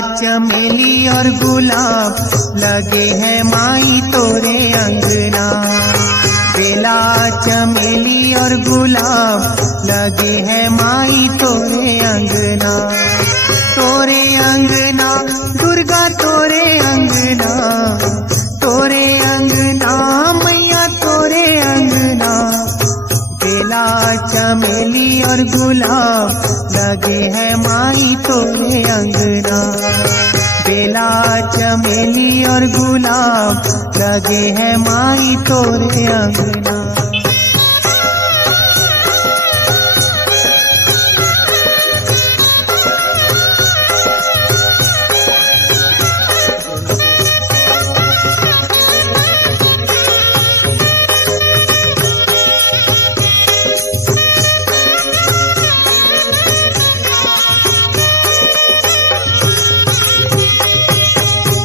चमेली और गुलाब लगे हैं माई तोरे अंगना। बेला चमेली और गुलाब लगे हैं माई तोरे अंगना। तोरे अंगना दुर्गा तोरे अंगना, तोरे अंगना मैया तोरे अंगना। बेला चमेली और गुलाब लगे हैं माई तोरे अंगना। बेला चमेली और गुलाब लगे हैं माई तोरे अंगना।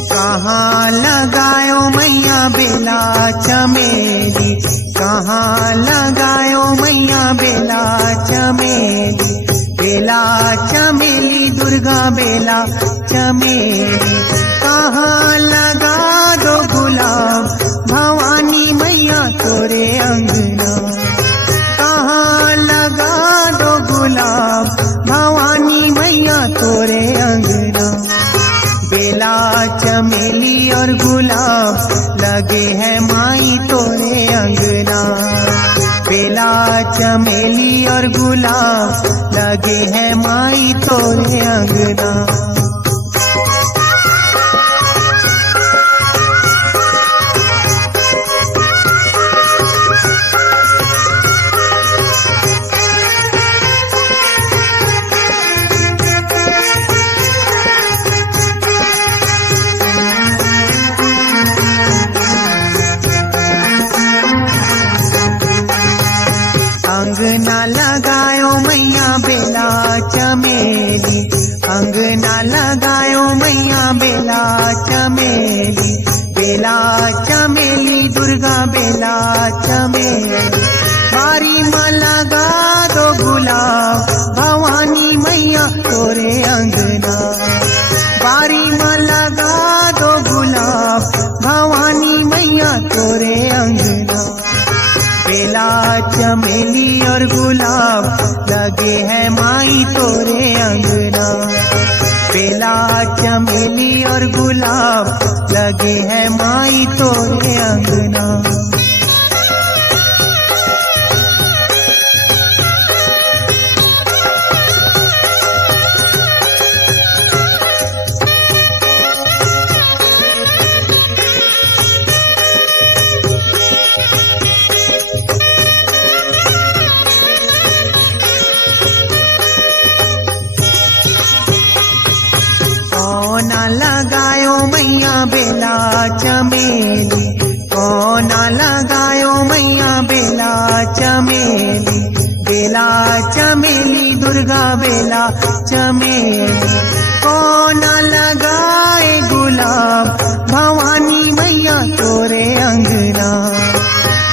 कहाँ लगायो मैया बेला चमेली, कहाँ लगायो मैया बेला चमेली। बेला चमेली दुर्गा बेला चमेली, कहाँ लगा दो गुलाब भवानी मैया तोरे अंगना। कहाँ लगा दो गुलाब भवानी मैया तोरे अंगना। बेला चमेली और गुलाब लगे हैं माई तोरे अंगना। बेला चमेली और गुलाब लगे हैं माई तोरे अंगना। अंगना लगायो मैया बेला चमेली, अंगना लगायो मैया बेला चमेली। बेला चमेली दुर्गा बेला चमेली, बारी में लगा दो गुलाब भवानी मैया तोरे अंगना। बारी में लगा दो गुलाब भवानी मैया तोरे अंगना। बेला चमेली और गुलाब लगे हैं माई तोरे अंगना। बेला चमेली और गुलाब लगे हैं माई तोरे अंगना। कौन लगायो मैया बेला चमेली, कौन लगायो मैया बेला चमेली। बेला चमेली दुर्गा बेला चमेली, कौन लगाए गुलाब भवानी मैया तोरे अंगना।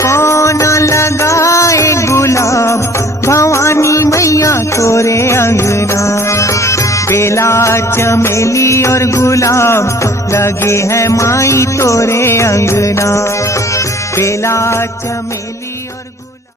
कौन लगाए गुलाब भवानी मैया तोरे अंगना। बेला चमेली और गुलाब लगे हैं माई तोरे अंगना। बेला चमेली और गुलाब